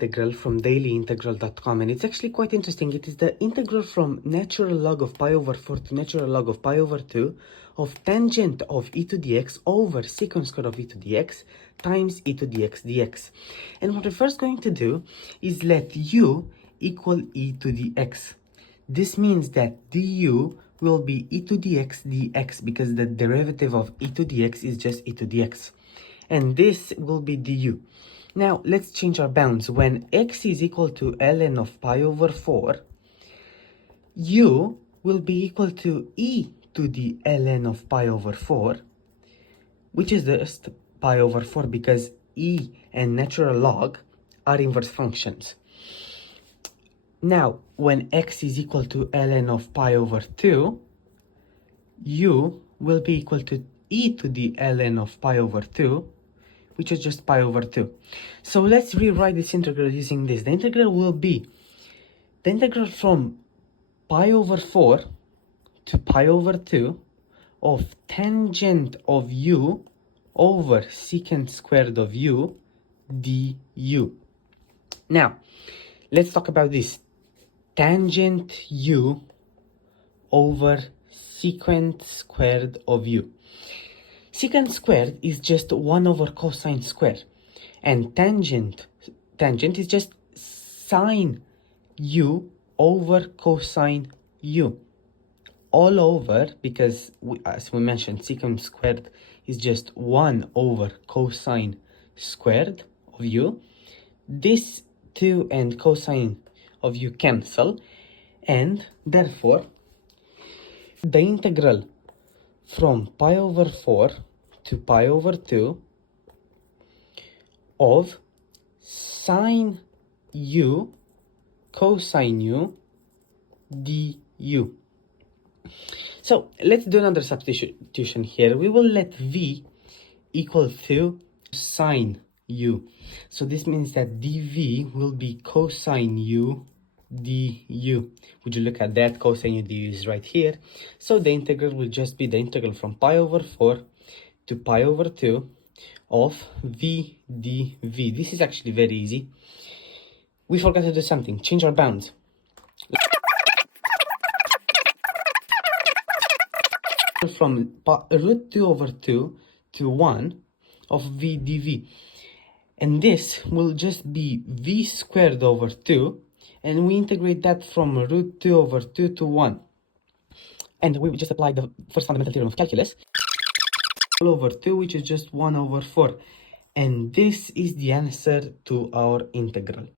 Integral from dailyintegral.com, and it's actually quite interesting. It is the integral from natural log of pi over 4 to natural log of pi over 2 of tangent of e to the x over secant square of e to the x times e to the x dx. And what we're first going to do is let u equal e to the x. This means that du will be e to the x dx because the derivative of e to the x is just e to the x. And this will be du. Now, let's change our bounds. When x is equal to ln of pi over 4, u will be equal to e to the ln of pi over 4, which is just pi over 4 because e and natural log are inverse functions. Now, when x is equal to ln of pi over 2, u will be equal to e to the ln of pi over 2, which is just pi over 2. So let's rewrite this integral using this. The integral will be the integral from pi over 4 to pi over 2 of tangent of u over secant squared of u du. Now, let's talk about this. Tangent u over secant squared of u. Secant squared is just 1 over cosine square, and tangent is just sine u over cosine u, all over, because as we mentioned, secant squared is just 1 over cosine squared of u. This 2 and cosine of u cancel, and therefore the integral from pi over 4 to pi over 2 of sine u cosine u du. So let's do another substitution here. We will let v equal to sine u. So this means that dv will be cosine u du. Would you look at that? Cosine u du is right here. So the integral will just be the integral from pi over 4 to pi over 2 of v dv. This is actually very easy. We forgot to do something. Change our bounds. From root 2 over 2 to 1 of v dv. And this will just be v squared over 2. And we integrate that from root 2 over 2 to 1. And we just apply the first fundamental theorem of calculus. All over 2, which is just 1 over 4. And this is the answer to our integral.